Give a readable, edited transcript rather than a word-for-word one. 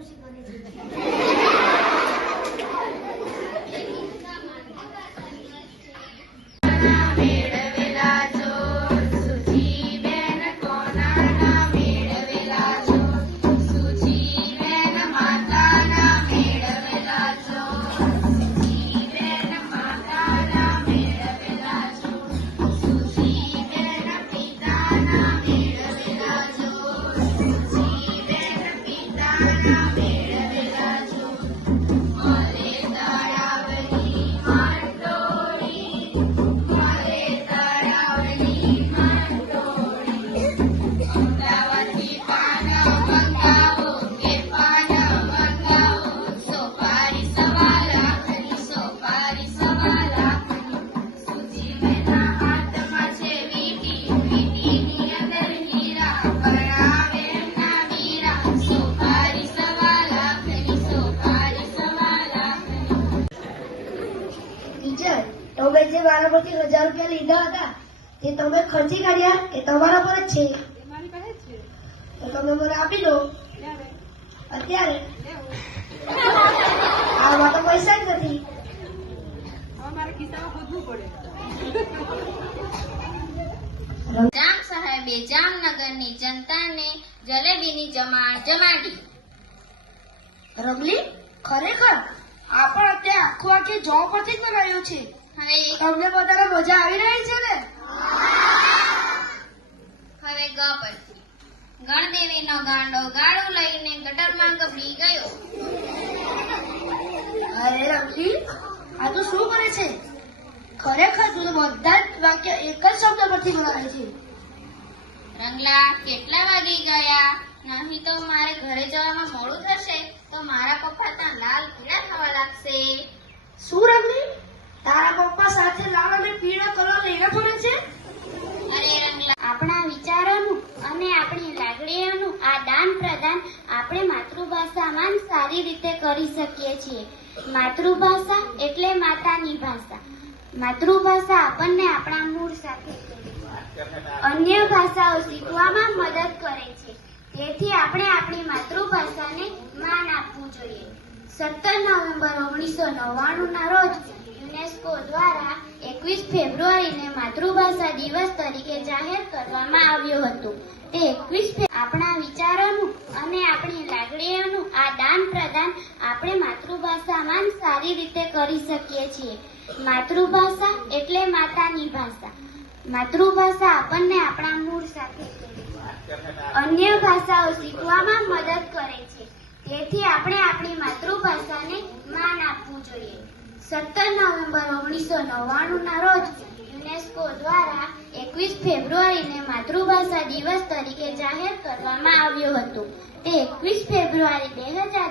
ખુશી બની છે। તમે જે મારા પરથી 1000 રૂપિયા લીધા હતા તે તમે ખર્ચી કાઢ્યા એ તમારા પર જ છે। તો તમે મને આપી દો અત્યારે। આમાં તો પૈસા જ નથી। જામ સાહેબે જામનગરની જનતાને જલેબીની જમાણ જમાડી। રમલી ખરેખર આ પણ અત્યારે આખું આખી જોબ પરથી જ બનાવ્યું છે। હવે તમને બધાને મજા આવી રહી છે ને? હવે ગ પરથી ગણદેવીનો ગાંડો ગાળું લઈને ગટરમાં ગબડી ગયો। અરે રમલી આ તો શું કરે છે? ખરેખર તું તો બધા જ વાક્ય એક જ શબ્દ પરથી બનાવે છે। રંગલા કેટલા વાગી ગયા? નહીં તો મારે ઘરે જવામાં મોડું થશે તો મારા પપ્પા ત્યાં લાલ પીળા થવા લાગશે। શું રમલી તારા પપ્પા સાથે લાલ અને પીળો કલર લઈને ફરે છે? અરે રંગલા, આપણા વિચારોનું અને આપણી લાગણીઓનું આદાન પ્રદાન આપણે માતૃભાષામાં જ સારી રીતે કરી શકીએ છીએ। માતૃભાષા એટલે માતાની ભાષા। માતૃભાષા આપણને આપણા મૂળ સાથે અન્ય ભાષાઓ શીખવામાં મદદ કરે છે। તેથી આપણે આપણી માતૃભાષાને માન આપવું જોઈએ। 17 નવેમ્બર 1999 ના રોજ યુનેસ્કો દ્વારા 21 ફેબ્રુઆરીને માતૃભાષા દિવસ તરીકે જાહેર કરવામાં આવ્યો હતો। તે 21 આપણા વિચારોનું અને આપણી લાગણીઓનું આદાન પ્રદાન આપણે માતૃભાષામાં જ સારી રીતે કરી શકીએ છીએ। માતૃભાષા એટલે માતાની ભાષા। માતૃભાષા આપણને આપણા મૂળ સાથે અન્ય ભાષાઓ શીખવામાં મદદ કરે છે। તેથી આપણે આપણી માતૃભાષાને માન આપવું જોઈએ। 17 નવેમ્બર 1999 ના રોજ યુનેસ્કો દ્વારા 21 ફેબ્રુઆરીને માતૃભાષા દિવસ તરીકે જાહેર કરવામાં આવ્યો હતો। તે 21 ફેબ્રુઆરી 2000